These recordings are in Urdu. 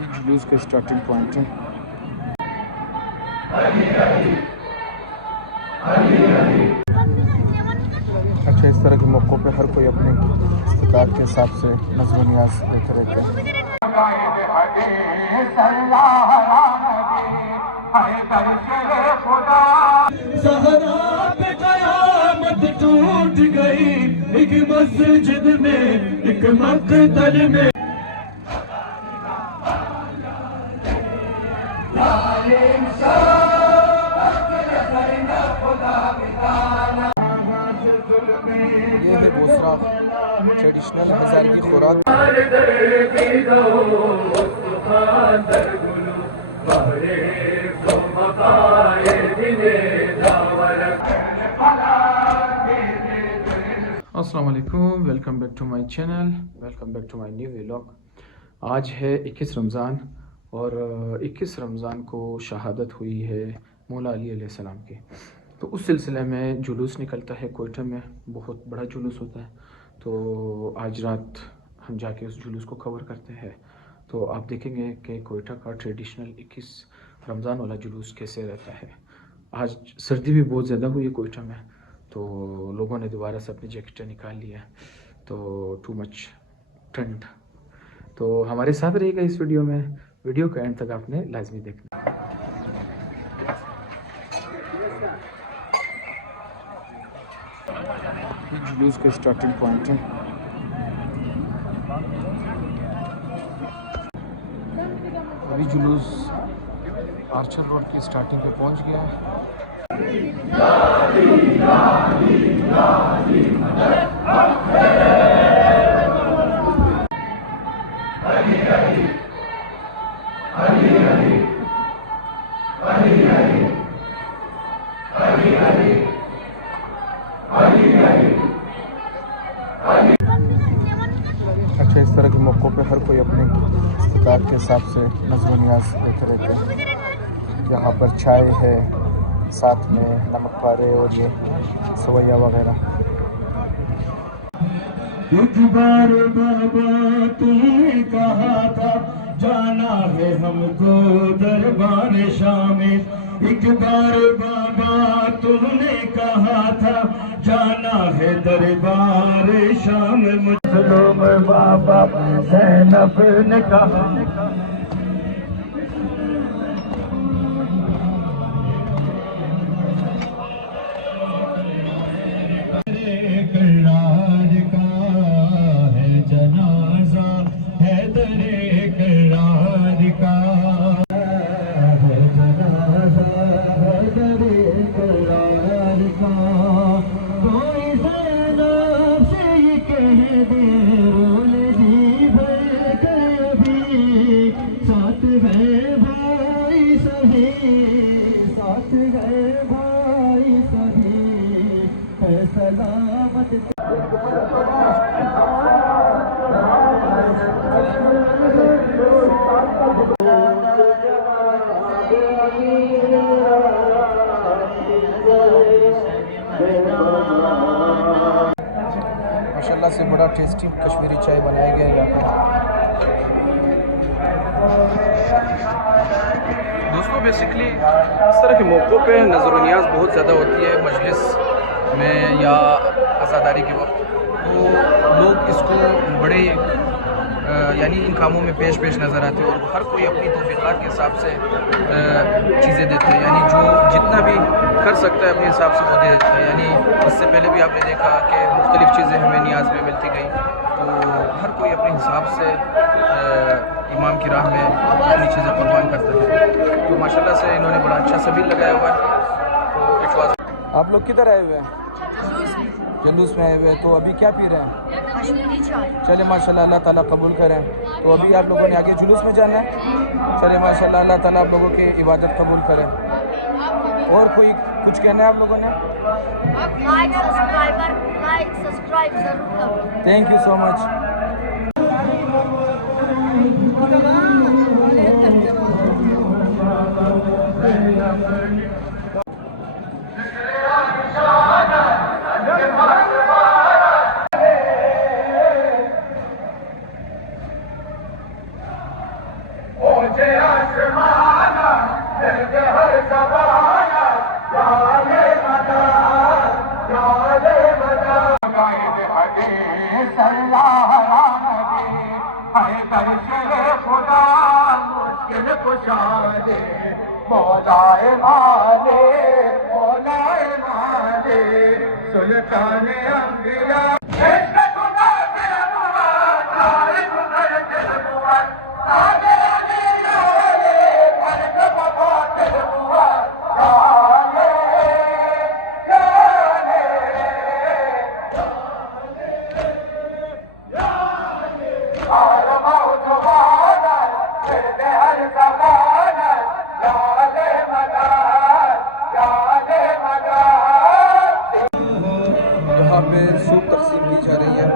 یہ جلوس کا اسٹارٹنگ پوائنٹ ہے. اچھا، اس طرح کے موقعوں پہ ہر کوئی اپنے استطاعت کے حساب سے نظم و نیاز دیتے رہتے ہیں. صحرا پہ قیامت ٹوٹ گئی، ایک مسجد میں ایک مقتل میں. یہ ہے بوسرا ٹریڈیشنل ہزارگی خوراک. السلام علیکم، welcome back to my channel, welcome back to my new vlog. آج ہے 21 رمضان اور 21 رمضان کو شہادت ہوئی ہے مولا علی علیہ السلام کی. تو اس سلسلے میں جلوس نکلتا ہے کوئٹہ میں، بہت بڑا جلوس ہوتا ہے. تو آج رات ہم جا کے اس جلوس کو کور کرتے ہیں. تو آپ دیکھیں گے کہ کوئٹہ کا ٹریڈیشنل 21 رمضان والا جلوس کیسے رہتا ہے. آج سردی بھی بہت زیادہ ہوئی ہے کوئٹہ میں، تو لوگوں نے دوبارہ سے اپنی جیکٹیں نکال لی ہیں، تو ٹو مچ ٹھنڈ. تو ہمارے ساتھ رہے گا اس ویڈیو میں، ویڈیو کا اینڈ تک آپ نے لازمی دیکھنا. یہ جلوس کا اسٹارٹنگ پوائنٹ ہے. ابھی جلوس آرچر روڈ کی اسٹارٹنگ پہ پہنچ گیا ہے. اچھا، اس طرح کے موقعوں پہ ہر کوئی اپنے استطاعت کے حساب سے نظم و نیاز دیتے رہتے ہیں. یہاں پر چائے ہے، ساتھ میں نمک پارے اور یہ سویا وغیرہ. ایک بار بابا تم نے کہا تھا جانا ہے ہم کو دربار شام. ایک بار بابا تم نے کہا تھا جانا ہے دربار شام. مظلوم بابا زینب نے کہا ماشاءاللہ سے بڑا ٹیسٹی کشمیری چائے بنایا گیا ہے یہاں پر. دوستوں بیسکلی اس طرح کے موقعوں پہ نظر و نیاز بہت زیادہ ہوتی ہے مجلس میں یا عزاداری کے وقت. تو لوگ اس کو بڑے یعنی ان کاموں میں پیش نظر آتے ہیں، اور ہر کوئی اپنی توفیقات کے حساب سے چیزیں دیتے ہیں. یعنی جو جتنا بھی کر سکتا ہے اپنے حساب سے وہ دے دیتا ہے. یعنی اس سے پہلے بھی آپ نے دیکھا کہ مختلف چیزیں ہمیں نیاز میں ملتی گئیں. تو ہر کوئی اپنے حساب سے امام کی راہ میں اپنی چیزیں قربان کرتا ہے. تو ماشاءاللہ سے انہوں نے بڑا اچھا سبیل لگایا ہوا ہے. تو آپ لوگ کدھر آئے ہوئے ہیں؟ جلوس میں آئے ہوئے ہیں. تو ابھی کیا پی رہے ہیں؟ چلے ماشاءاللہ، اللہ تعالیٰ قبول کریں. تو ابھی آپ لوگوں نے آگے جلوس میں جانا ہے. چلے ماشاءاللہ، اللہ تعالیٰ آپ لوگوں کی عبادت قبول کریں. اور کوئی کچھ کہنا ہے آپ لوگوں نے؟ سبسکرائب ضرور کرو. تھینک یو سو مچ. پہنچے آسمانا درد ہر زبانا یاد مدار یاد مدار غائب حدیث اللہ نبی ہے درشل خدا مشکل کشا دے مولا مالے سلطان انبیاء یہاں پہ سوپ تقسیم کی جا رہی ہے.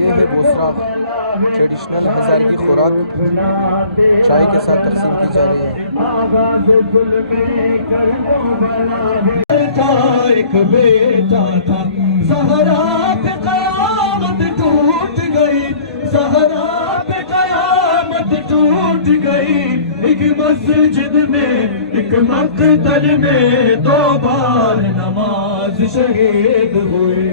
یہ ہے بوسرا ٹریڈیشنل ہزار کی خوراک چائے کے ساتھ تقسیم کی جا رہی ہے. ایک بیٹا تھا زہرا پہ قیامت ٹوٹ گئی زہرا پہ قیامت ٹوٹ گئی ایک مسجد میں ایک مقتل میں 2 بار نماز شہید ہوئے.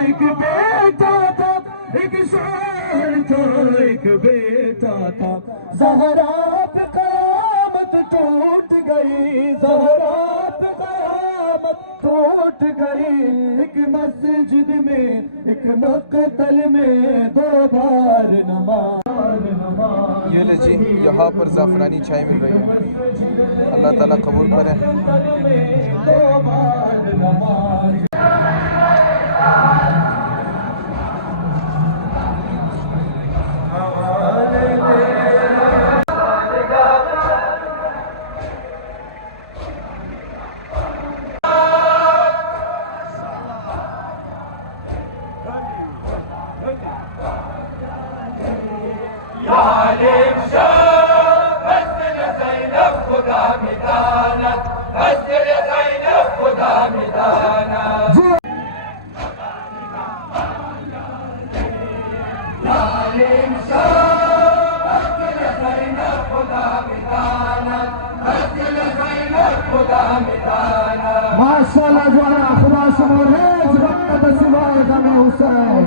ایک بیٹا تھا ایک شہر تھا ایک بیٹا تھا زہرا پہ قیامت ٹوٹ گئی زہرا پہ قیامت ٹوٹ گئی ایک مسجد میں ایک مقتل میں 2 بار نماز. یہ لے جی یہاں پر زعفرانی چائے مل رہی ہے. اللہ تعالیٰ قبول کرے. ماشاءاللہ جوانا خدا شمار ہے جبکہ بسیوائے دم حسین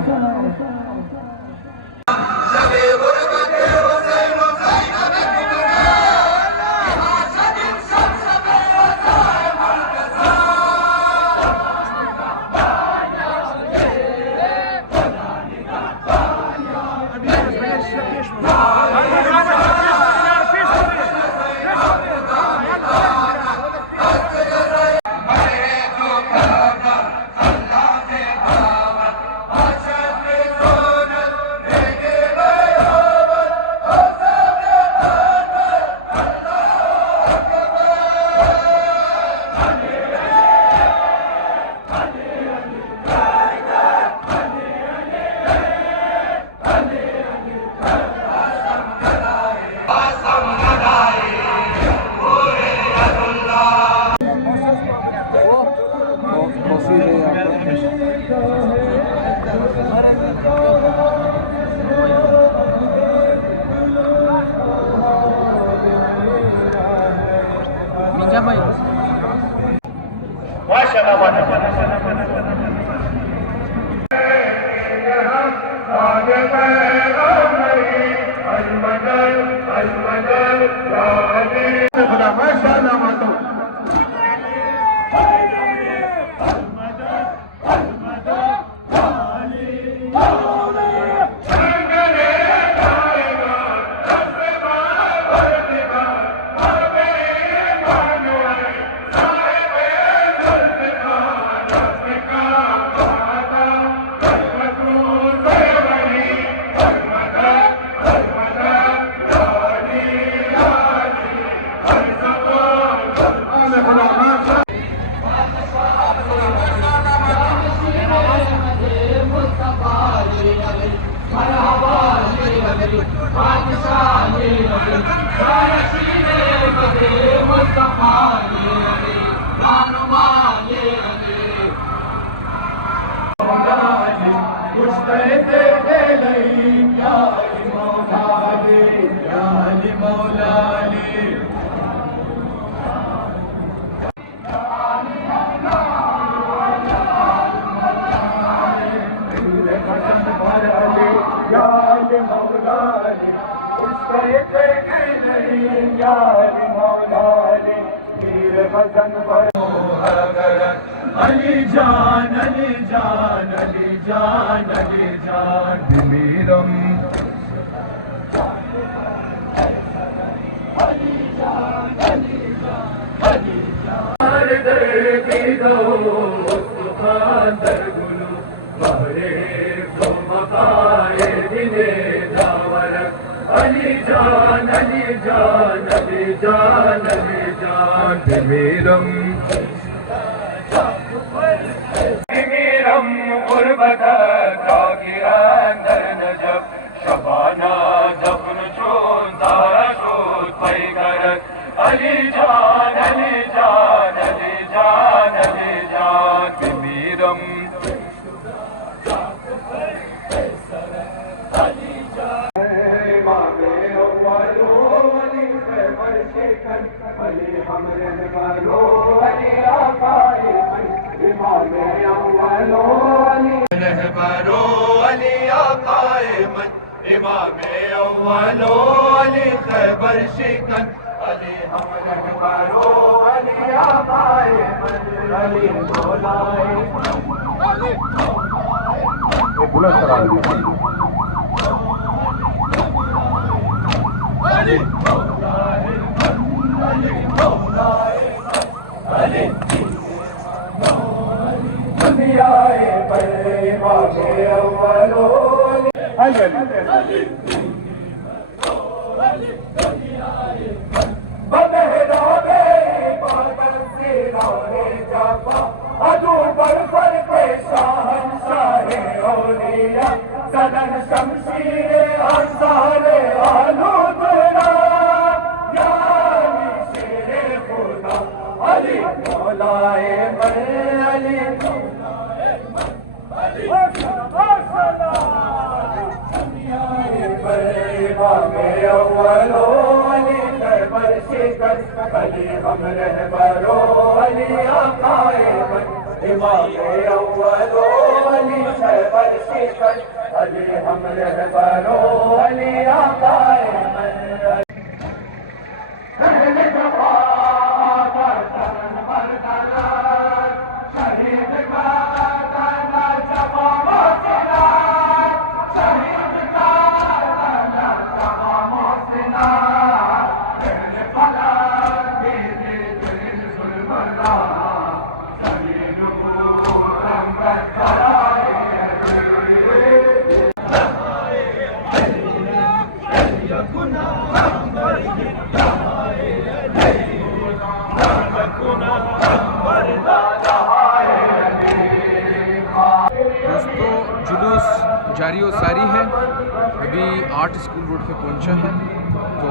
علی جان علی جان علی جان علی جان میرم علی جان علی جان علی جان علی جان میرم میرم غربت کاگیران در نجب شبانا دفن چون دارا شد پیگرد علی جان علی جان علی جان علی جان میرم علی ہمارے بارو علی آقائے امام اولو علی رہبرو علی آقائے من امام اولو علی خیبر شکن علی ہم رہبرو علی آقائے من علی مولائے بلند سلام علی علی دنیائے پر امام اولو علی بمحراب عبادت سے راہ جاپا عدو پر فرق شاہنشاہ اولیاء زدن شمشیر انصار آلود علی مولائے من علی دنیائے پر امام اولو علی خیبر شکن علی ہم رہبرو علی آقائے من امام اولو علی خیبر شکن علی ہم رہبرو علی آقائے من جاری و ساری ہے. ابھی آرٹ اسکول روڈ پہ پہنچا ہے تو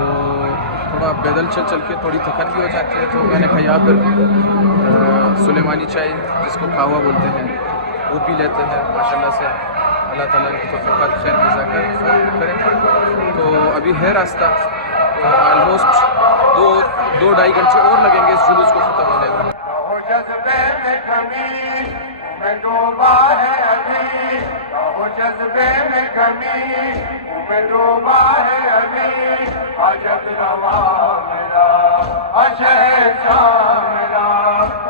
تھوڑا پیدل چل کے تھوڑی تھکن بھی ہو جاتی ہے، تو میں نے کہا یہاں پر سلیمانی چائے جس کو کھاوا بولتے ہیں وہ پی لیتے ہیں. ماشاءاللہ سے اللہ تعالیٰ کی توفیقات خیر جزا کریں. تو ابھی ہے راستہ، تو آلموسٹ دو ڈھائی گھنٹے اور لگیں گے اس جلوس کو ختم ہونے میں. جذبے میں کمی میں ڈوبا ہے ابھی، جذبے میں کمی میں ڈوبا ہے ابھی، حاجت روا میرا شہنشاہ میرا،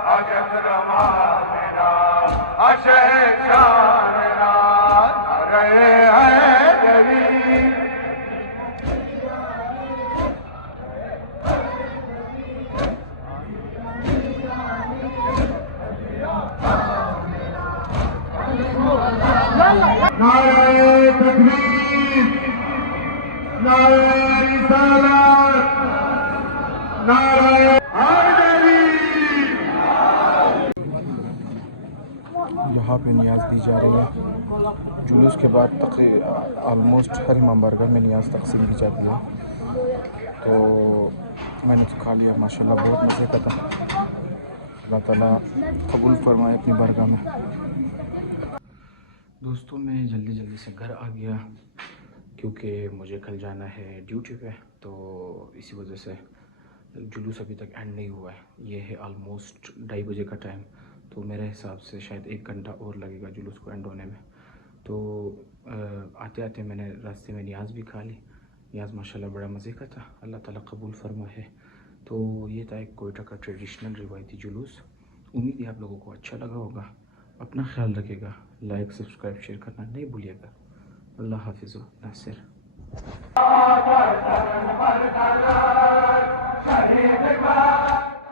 حاجت روا میرا شہنشاہ میرا رہے ہیں جبھی. نعرہ تکبیر، نعرہ رسالت، نعرہ حیدری. یہاں پہ نیاز دی جا رہی ہے. جلوس کے بعد آلموسٹ ہر امام بارگاہ میں نیاز تقسیم کی جاتی ہے. تو میں نے تو کھا لیا، ماشاءاللہ بہت مزے کا تھا. اللہ تعالیٰ قبول فرمائے اپنی بارگاہ میں. دوستوں میں جلدی سے گھر آ گیا کیونکہ مجھے کل جانا ہے ڈیوٹی پہ، تو اسی وجہ سے جلوس ابھی تک اینڈ نہیں ہوا ہے. یہ ہے آلموسٹ 2:30 بجے کا ٹائم، تو میرے حساب سے شاید 1 گھنٹہ اور لگے گا جلوس کو اینڈ ہونے میں. تو آتے آتے میں نے راستے میں نیاز بھی کھا لی. نیاز ماشاءاللہ بڑا مزے کا تھا، اللہ تعالیٰ قبول فرمائے. تو یہ تھا ایک کوئٹہ کا ٹریڈیشنل روایتی جلوس. امید ہے آپ لوگوں کو اچھا لگا ہوگا. اپنا خیال رکھے گا، لائک سبسکرائب شیئر کرنا نہیں بھولیے گا. اللہ حافظ و ناصر. شہید